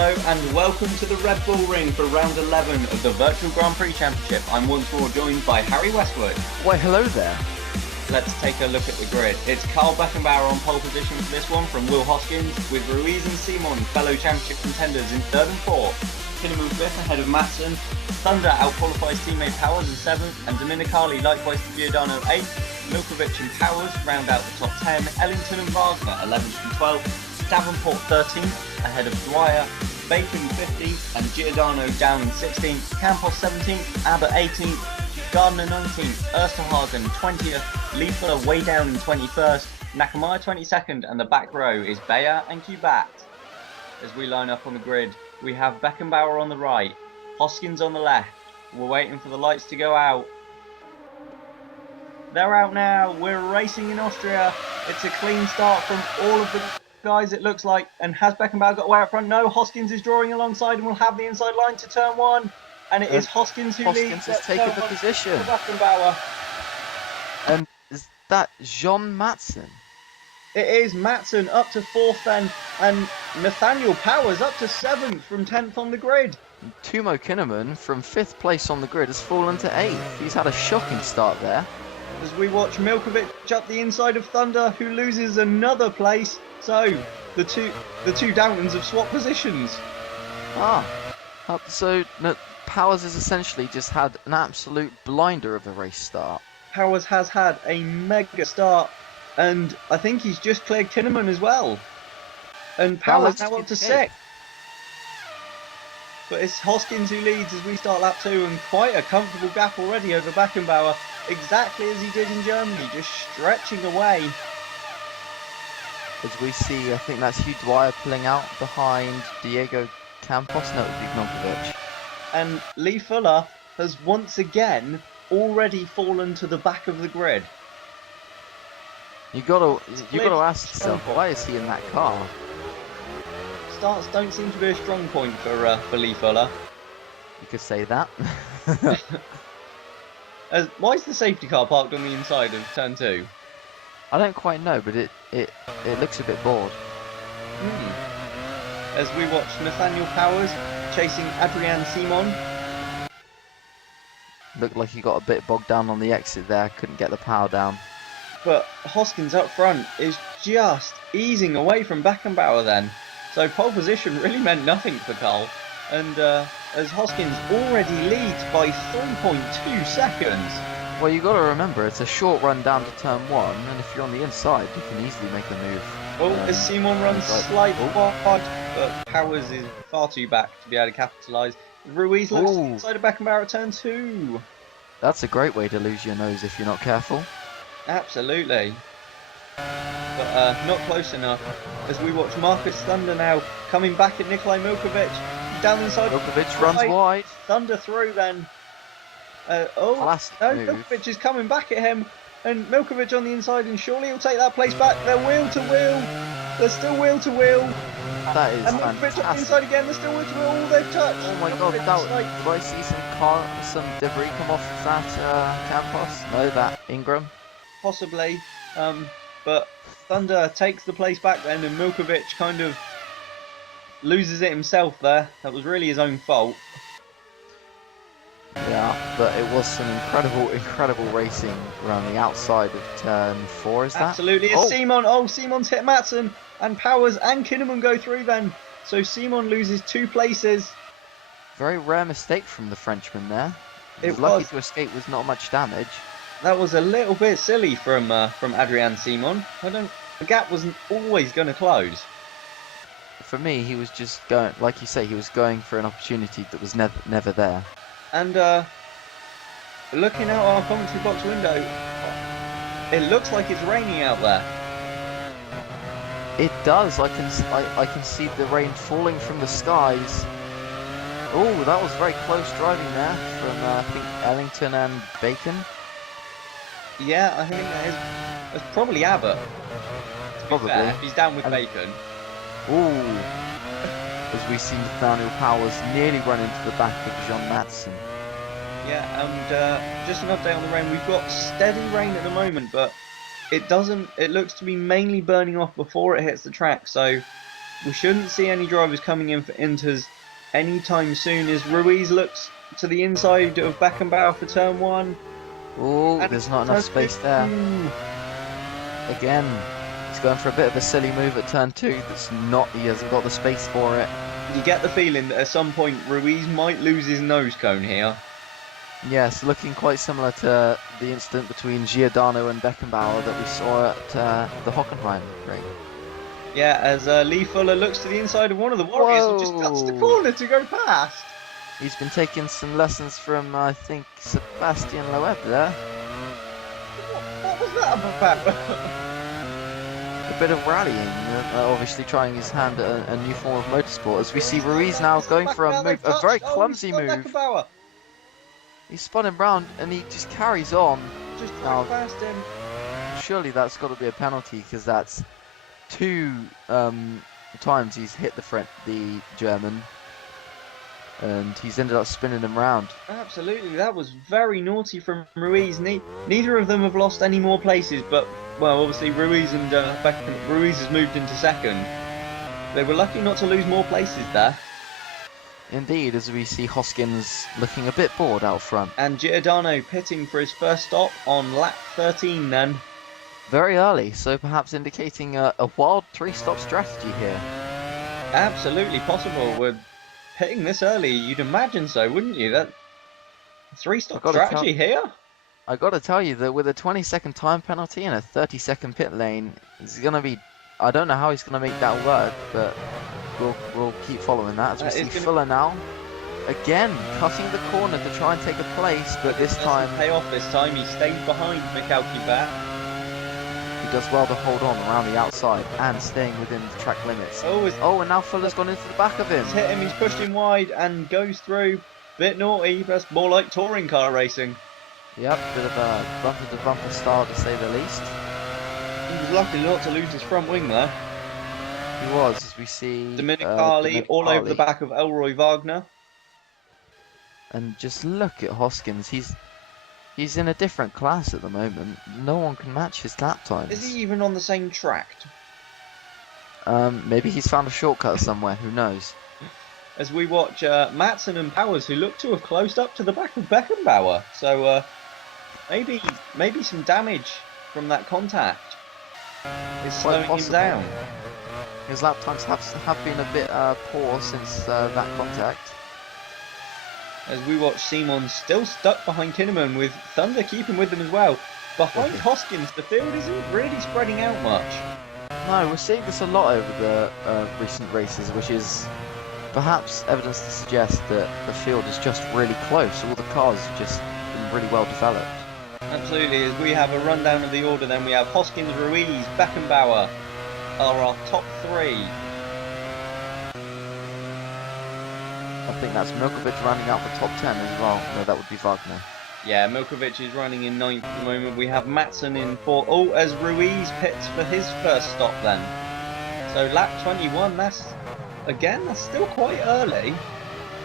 Hello and welcome to the Red Bull Ring for round 11 of the Virtual Grand Prix Championship. I'm once more joined by Harry Westwood. Why, hello there. Let's take a look at the grid. It's Carl Beckenbauer on pole position for this one from Will Hoskins, with Ruiz and Simon, fellow championship contenders, in 3rd and 4th. Kinnaman 5th ahead of Matson. Thunder outqualifies teammate Powers in 7th, and Dominicali likewise to Giordano 8th. Milkovic and Powers round out the top 10. Ellington and Wagner 11th and 12th. Davenport 13th ahead of Dwyer. Bacon 15th and Giordano down in 16th. Campos 17th, Abbott 18th. Gardner 19th, Ersterhagen 20th. Liefler way down in 21st. Nakamura 22nd, and the back row is Bayer and Kubat. As we line up on the grid, we have Beckenbauer on the right, Hoskins on the left. We're waiting for the lights to go out. They're out now. We're racing in Austria. It's a clean start from all of the guys, it looks like. And has Beckenbauer got away out front? No, Hoskins is drawing alongside and will have the inside line to turn 1. And it is Hoskins who leads. Hoskins has taken the position. Beckenbauer. And is that John Matson? It is Matson up to 4th then, and Nathaniel Powers up to 7th from 10th on the grid. Timo Kinnaman from 5th place on the grid has fallen to 8th. He's had a shocking start there. As we watch Milkovic up the inside of Thunder, who loses another place. So the two Downtons have swapped positions. So Powers has essentially just had an absolute blinder of a race start. Powers has had a mega start, and I think he's just cleared Kinnaman as well. And Powers now up to 6th. But it's Hoskins who leads as we start lap 2, and quite a comfortable gap already over Beckenbauer, exactly as he did in Germany, just stretching away. As we see, I think that's Hugh Dwyer pulling out behind Diego Campos. No, it would be Milkovic. And Lee Fuller has once again already fallen to the back of the grid. You gotta ask yourself, why is he in that car? Starts don't seem to be a strong point for Lee Fuller. You could say that. Why is the safety car parked on the inside of turn 2? I don't quite know, but it looks a bit bored. As we watch Nathaniel Powers chasing Adrian Simon. Looked like he got a bit bogged down on the exit there, couldn't get the power down. But Hoskins up front is just easing away from Beckenbauer then. So pole position really meant nothing for Carl. And as Hoskins already leads by 3.2 seconds. Well, you got to remember, it's a short run down to turn 1, and if you're on the inside, you can easily make the move. As Simon runs slightly wide, but Powers is far too back to be able to capitalise. Ruiz looks inside of Beckenbauer at turn 2. That's a great way to lose your nose if you're not careful. Absolutely. But not close enough. As we watch Marcus Thunder now coming back at Nikolai Milkovic. Down inside. Milkovic runs wide. Thunder through then. Milkovic is coming back at him. And Milkovic on the inside, and surely he'll take that place back. They're wheel to wheel. They're still wheel to wheel. That is and Milkovic on the inside again. They're still wheel to wheel. All they've touched. Oh my god, did I see some debris come off of that Campos? No, that Ingram. Possibly. But Thunder takes the place back then, and Milkovic kind of loses it himself there. That was really his own fault. Yeah, but it was some incredible racing around the outside of turn 4, is that? Absolutely. Simon's hit Matson, and Powers and Kinnaman go through then. So Simon loses 2 places. Very rare mistake from the Frenchman there. He was lucky to escape with not much damage. That was a little bit silly from Adrian Simon. The gap wasn't always going to close. For me, he was just going, like you say, he was going for an opportunity that was never there. And looking out our commentary box window, it looks like it's raining out there. It does. I can see the rain falling from the skies. Oh, that was very close driving there from I think Ellington and Bacon. Yeah, I think that's probably Abbott. Probably. He's down with Bacon. Ooh. As we see Nathaniel Powers nearly run into the back of John Matson. Yeah, and just an update on the rain. We've got steady rain at the moment, but it looks to be mainly burning off before it hits the track. So we shouldn't see any drivers coming in for Inters anytime soon as Ruiz looks to the inside of Beckenbauer for turn 1. Oh, there's not enough space there. Again, he's going for a bit of a silly move at turn 2. He hasn't got the space for it. You get the feeling that at some point Ruiz might lose his nose cone here. Yes, looking quite similar to the incident between Giordano and Beckenbauer that we saw at the Hockenheim ring. Yeah, as Lee Fuller looks to the inside of one of the Warriors and just cuts the corner to go past. He's been taking some lessons from, I think, Sebastian Loeb there. What was that about? A bit of rallying, obviously trying his hand at a new form of motorsport. As we see Ruiz now going for a move, a very clumsy move. He spun him round and he just carries on. Just now, past him. Surely that's got to be a penalty because that's 2 times he's hit the German. And he's ended up spinning him round. Absolutely, that was very naughty from Ruiz. Neither of them have lost any more places, but, well, obviously Ruiz and Ruiz has moved into second. They were lucky not to lose more places there. Indeed, as we see Hoskins looking a bit bored out front. And Giordano pitting for his first stop on lap 13 then. Very early, so perhaps indicating a wild 3-stop strategy here. Absolutely possible. We're pitting this early, you'd imagine so, wouldn't you? That 3-stop strategy here? I gotta tell you that with a 20-second time penalty and a 30-second pit lane, it's gonna be... I don't know how he's gonna make that work, but we'll keep following that. As we see Fuller now, again, cutting the corner to try and take a place, but this time... pay off this time, he stays behind Mikhail Kubat. He does well to hold on around the outside and staying within the track limits. Oh, and now Fuller's gone into the back of him. He's hit him, he's pushed him wide and goes through. Bit naughty, that's more like touring car racing. Yep, bit of a bumper-to-bumper style to say the least. He was lucky not to lose his front wing there. He was, as we see... Dominicali all over the back of Elroy Wagner. And just look at Hoskins, he's in a different class at the moment. No one can match his lap times. Is he even on the same track? Maybe he's found a shortcut somewhere, who knows. As we watch Matson and Powers, who look to have closed up to the back of Beckenbauer. So maybe some damage from that contact is slowing him down. His lap times have been a bit poor since that contact. As we watch Simon still stuck behind Kinnaman, with Thunder keeping with them as well. Behind Hoskins, the field isn't really spreading out much. No, we're seeing this a lot over the recent races, which is perhaps evidence to suggest that the field is just really close. All the cars have just been really well developed. Absolutely, as we have a rundown of the order then, we have Hoskins, Ruiz, Beckenbauer are our top 3. I think that's Milkovic rounding out the top 10 as well. No, that would be Wagner. Yeah, Milkovic is running in 9th at the moment. We have Matson in 4th. Oh, as Ruiz pits for his first stop then. So lap 21, that's still quite early.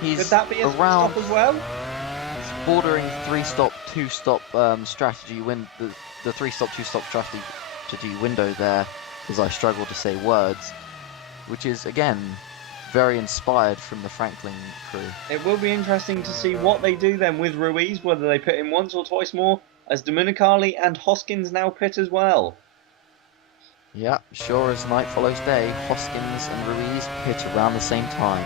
Could that be a stop as well? He's bordering 3-stop, 2-stop strategy. The 3-stop, 2-stop strategy window there, as I struggle to say words, which is, again, very inspired from the Franklin crew. It will be interesting to see what they do then with Ruiz, whether they pit him once or twice more, as Dominicali and Hoskins now pit as well. Yeah, sure as night follows day, Hoskins and Ruiz pit around the same time,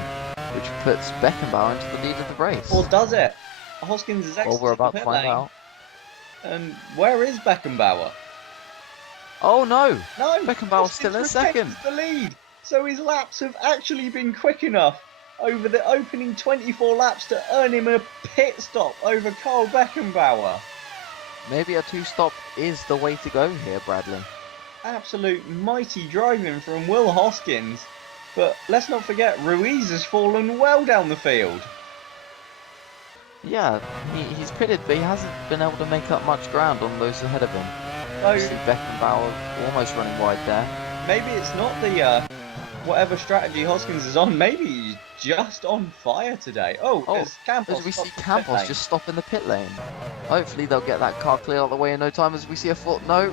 which puts Beckenbauer into the lead of the race. Or does it? Hoskins is exiting we're about the to pit find lane. out. And where is Beckenbauer? Oh no! No! Beckenbauer's still in second. The lead. So his laps have actually been quick enough over the opening 24 laps to earn him a pit stop over Carl Beckenbauer. Maybe a 2-stop is the way to go here, Bradley. Absolute mighty driving from Will Hoskins. But let's not forget, Ruiz has fallen well down the field. Yeah, he's pitted, but he hasn't been able to make up much ground on those ahead of him. So, you see Beckenbauer almost running wide there. Maybe it's not the whatever strategy Hoskins is on. Maybe he's just on fire today. As we see Campos just stop in the pit lane. Hopefully they'll get that car clear out of the way in no time. As we see a foot. No.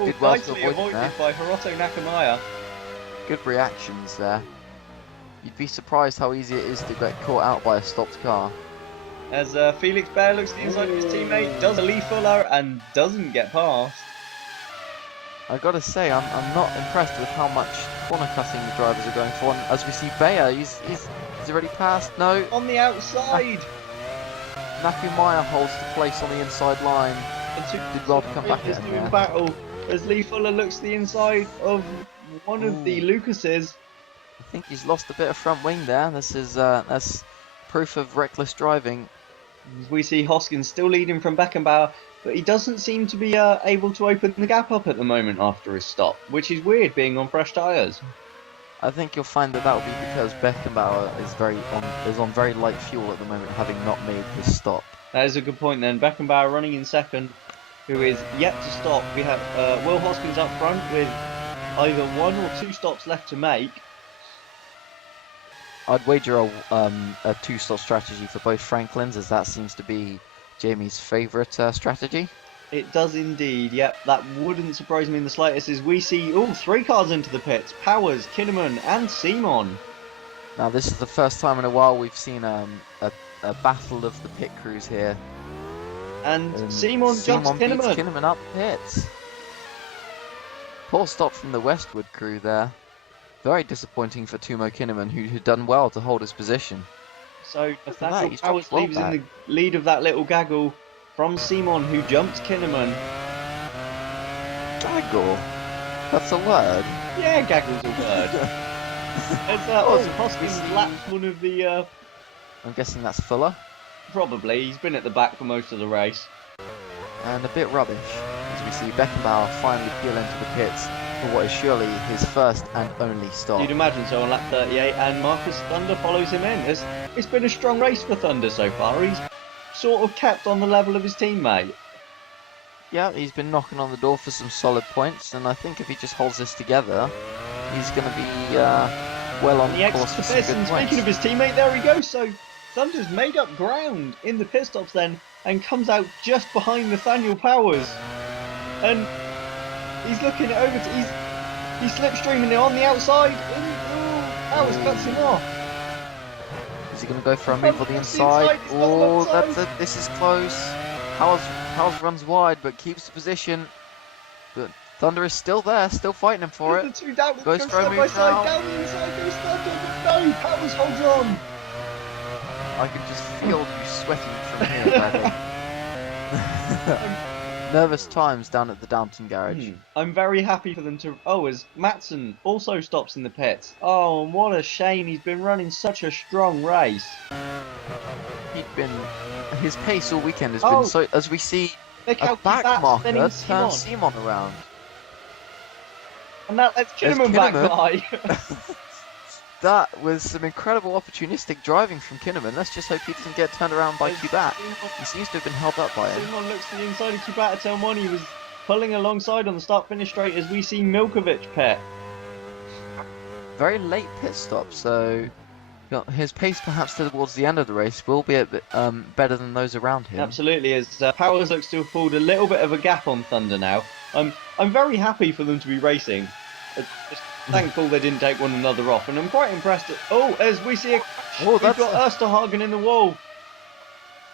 He did well to avoid that. By Hiroto Nakamaya. Good reactions there. You'd be surprised how easy it is to get caught out by a stopped car. As Felix Bear looks to the inside of his teammate, does a Lee Fuller and doesn't get past. I gotta say, I'm not impressed with how much corner cutting the drivers are going for. And as we see Bayer, he's already passed. No. On the outside. Nakumaya holds the place on the inside line. Did well to come back in there. Battle as Lee Fuller looks to the inside of one of the Lucases. I think he's lost a bit of front wing there. This is that's proof of reckless driving. We see Hoskins still leading from Beckenbauer, but he doesn't seem to be able to open the gap up at the moment after his stop, which is weird being on fresh tyres. I think you'll find that will be because Beckenbauer is on very light fuel at the moment, having not made his stop. That is a good point then. Beckenbauer running in second, who is yet to stop. We have Will Hoskins up front with either 1 or 2 stops left to make. I'd wager a 2-stop strategy for both Franklins, as that seems to be Jamie's favourite strategy. It does indeed, yep, that wouldn't surprise me in the slightest as we see all 3 cars into the pits, Powers, Kinnaman and Simon. Now this is the first time in a while we've seen a battle of the pit crews here. And Simon jumps Kinnaman. Kinnaman up pits. Poor stop from the Westwood crew there. Very disappointing for Timo Kinnaman, who had done well to hold his position. So Nathaniel Powers leaves in the lead of that little gaggle from Simon, who jumps Kinnaman. Gaggle? That's a word? Yeah, gaggle's a word. Hoskins lapped one of the... I'm guessing that's Fuller? Probably. He's been at the back for most of the race. And a bit rubbish, as we see Beckenbauer finally peel into the pits for what is surely his first and only stop. You'd imagine so on lap 38, and Marcus Thunder follows him in. It's been a strong race for Thunder so far. He's sort of kept on the level of his teammate. Yeah, he's been knocking on the door for some solid points, and I think if he just holds this together, he's going to be well on course for some good points. Speaking of his teammate, there he goes. So Thunder's made up ground in the pit stops then, and comes out just behind Nathaniel Powers. And he's looking over to... He's slipstreaming it on the outside. Powers cuts him off. Is he going to go for a move on the inside? Oh, this is close. Howes runs wide but keeps the position. But Thunder is still there, still fighting him for it. Goes for a move now. Down the inside goes Thunder, but no, Powers holds on. I can just feel you sweating from here, Bradley. Nervous times down at the Downton garage. I'm very happy for them to... Oh, as Matson also stops in the pits. Oh, and what a shame. He's been running such a strong race. His pace all weekend has been so... As we see a back marker turn Simon around. And that lets Kinnaman back by. That was some incredible opportunistic driving from Kinnaman. Let's just hope he doesn't get turned around by Kubat. He seems to have been held up by it. Simon looks to the inside of Kubat at turn 1. He was pulling alongside on the start-finish straight as we see Milkovic pit. Very late pit stop, so his pace perhaps towards the end of the race will be a bit better than those around him. Absolutely, as Powers looks to have pulled a little bit of a gap on Thunder now. I'm very happy for them to be racing. Just thankful they didn't take one another off, and I'm quite impressed at... Oh, as we see we've got Osterhagen in the wall.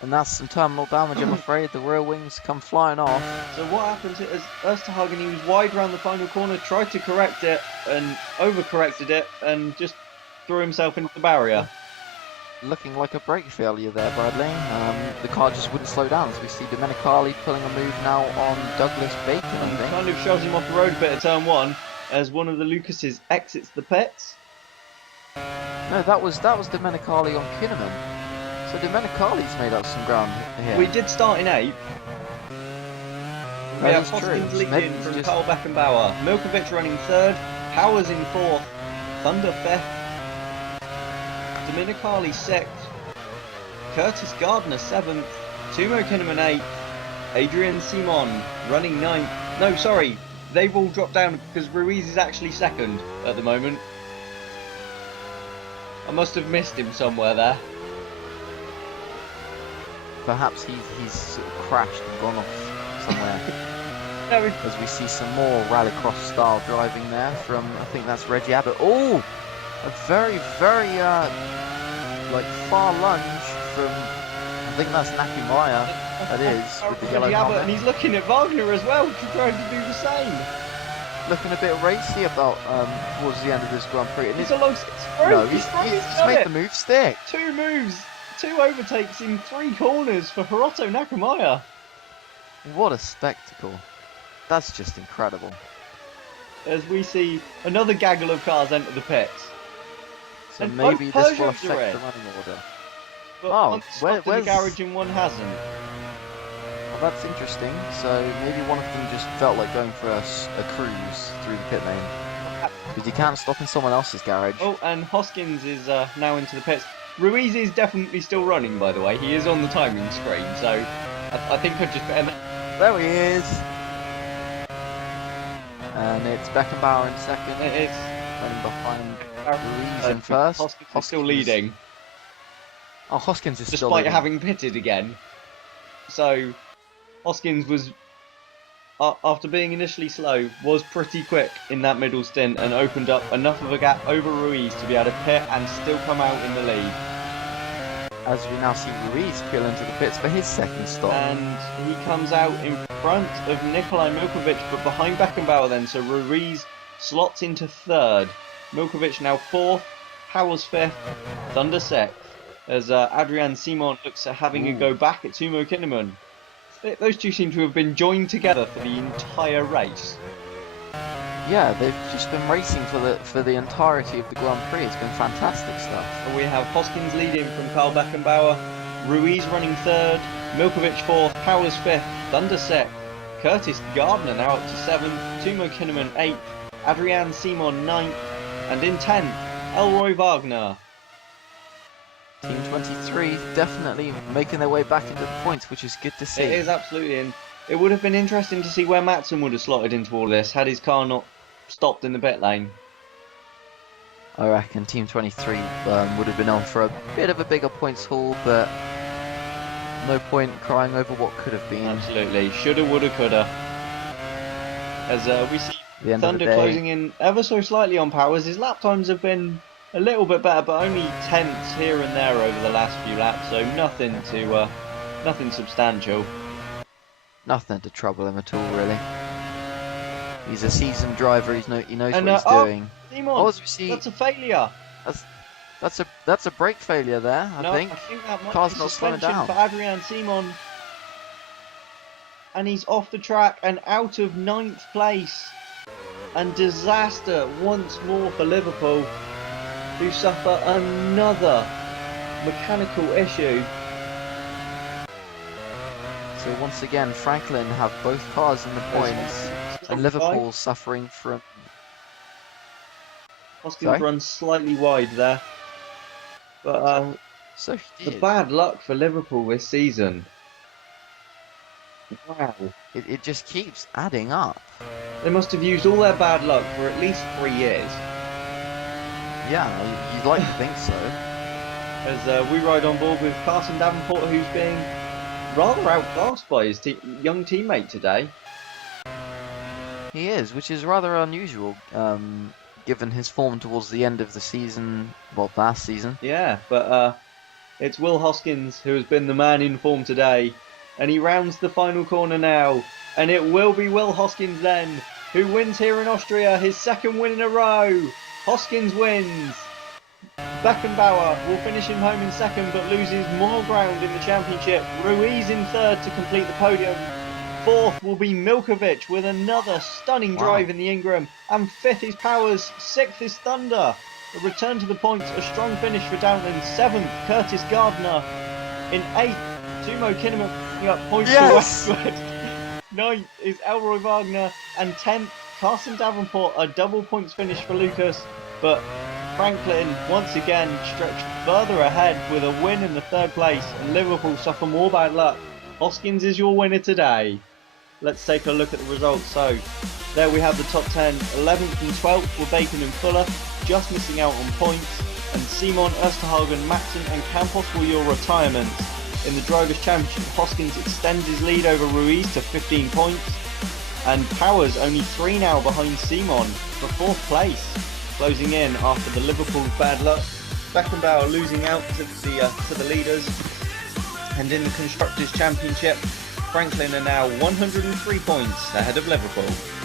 And that's some terminal damage, I'm afraid. The rear wings come flying off. So what happens is Osterhagen, he was wide around the final corner, tried to correct it, and overcorrected it, and just threw himself into the barrier. Looking like a brake failure there, Bradley. The car just wouldn't slow down, as we see Domenicali pulling a move now on Douglas Bacon, I think. Kind of shoves him off the road a bit at turn 1. As one of the Lucases exits the pits. No, that was Domenicali on Kinnaman. So Domenicali's made up some ground here. We did start in 8th. We have Hoskins leading from Carl Beckenbauer. Milkovic running 3rd. Powers in 4th. Thunder 5th. Domenicali 6th. Curtis Gardner 7th. Timo Kinnaman 8th. Adrian Simon running 9th. No, sorry. They've all dropped down because Ruiz is actually 2nd at the moment. I must have missed him somewhere there. Perhaps he's sort of crashed and gone off somewhere. As we see some more rallycross style driving there from, I think that's Reggie Abbott. Oh, a very, very like far lunge from, I think that's Nakimaya. That is with the yellow Reggie helmet. Abbott, and he's looking at Wagner as well, trying to do the same. Looking a bit racy about towards the end of this Grand Prix. And he's made the move stick. 2 moves, 2 overtakes in 3 corners for Hiroto Nakimaya. What a spectacle. That's just incredible. As we see another gaggle of cars enter the pits. So and maybe this will Peugeots affect the running order. But one stopped in the garage and one hasn't. Well, that's interesting. So maybe one of them just felt like going for a cruise through the pit lane. Because you can't stop in someone else's garage. Oh, and Hoskins is now into the pits. Ruiz is definitely still running, by the way. He is on the timing screen, so I think I'd just better... There he is! And it's Beckenbauer in second. It is. Running behind Ruiz in first. Hoskins is still leading. Oh, Hoskins is still leading. Despite having pitted again. So, Hoskins was, after being initially slow, was pretty quick in that middle stint and opened up enough of a gap over Ruiz to be able to pit and still come out in the lead. As we now see Ruiz peel into the pits for his second stop. And he comes out in front of Nikolai Milkovic, but behind Beckenbauer then, so Ruiz slots into third. Milkovic now fourth, Howells fifth, Thunder sixth, as Adrian Simon looks at having a go back at Timo Kinnaman. Those two seem to have been joined together for the entire race. Yeah, they've just been racing for the entirety of the Grand Prix. It's been fantastic stuff. We have Hoskins leading from Karl Beckenbauer, Ruiz running third, Milkovic fourth, Howells fifth, Thunder sixth, Curtis Gardner now up to seventh, Timo Kinnaman eighth, Adrian Simon ninth, and in 10th, Elroy Wagner. Team 23 definitely making their way back into the points, which is good to see. It is absolutely, and it would have been interesting to see where Matson would have slotted into all this had his car not stopped in the pit lane. I reckon Team 23 would have been on for a bit of a bigger points haul, but no point crying over what could have been. Absolutely, shoulda, woulda, coulda. As we see Thunder closing in ever so slightly on Powers. His lap times have been a little bit better, but only tenths here and there over the last few laps, so nothing substantial. Nothing to trouble him at all, really. He's a seasoned driver. He knows what he's doing. Simon, that's a failure. That's a brake failure there. I think that might car's be not slowing down. For Adrian Simon, and he's off the track and out of 9th place. And disaster once more for Liverpool, who suffer another mechanical issue. So once again, Franklin have both cars in the points, and Liverpool suffering from... Hoskins runs slightly wide there. But so the bad luck for Liverpool this season. Wow. It just keeps adding up. They must have used all their bad luck for at least 3 years. Yeah, you'd like to think so. As we ride on board with Carson Davenport, who's being rather outclassed by his young teammate today. He is, which is rather unusual, given his form towards the end of the season, well, last season. Yeah, but it's Will Hoskins who has been the man in form today, and he rounds the final corner now, and it will be Will Hoskins then, who wins here in Austria, his second win in a row. Hoskins wins. Beckenbauer will finish him home in second, but loses more ground in the championship. Ruiz in third to complete the podium. Fourth will be Milkovic with another stunning drive in the Ingram. And fifth is Powers. Sixth is Thunder. A return to the points, a strong finish for Downland. Seventh, Curtis Gardner. In eighth, Timo Kinnaman picking up points to Westwood. Ninth is Elroy Wagner. And 10th, Carson Davenport. A double points finish for Lucas. But Franklin once again stretched further ahead with a win in the third place. And Liverpool suffer more bad luck. Hoskins is your winner today. Let's take a look at the results. So, there we have the top 10. 11th and 12th were Bacon and Fuller, just missing out on points. And Simon, Österhagen, Matson and Campos were your retirements. In the Drivers' Championship, Hoskins extends his lead over Ruiz to 15 points. And Power's only 3 now behind Simon for 4th place, closing in after the Liverpool's bad luck. Beckenbauer losing out to the leaders. And in the Constructors' Championship, Franklin are now 103 points ahead of Liverpool.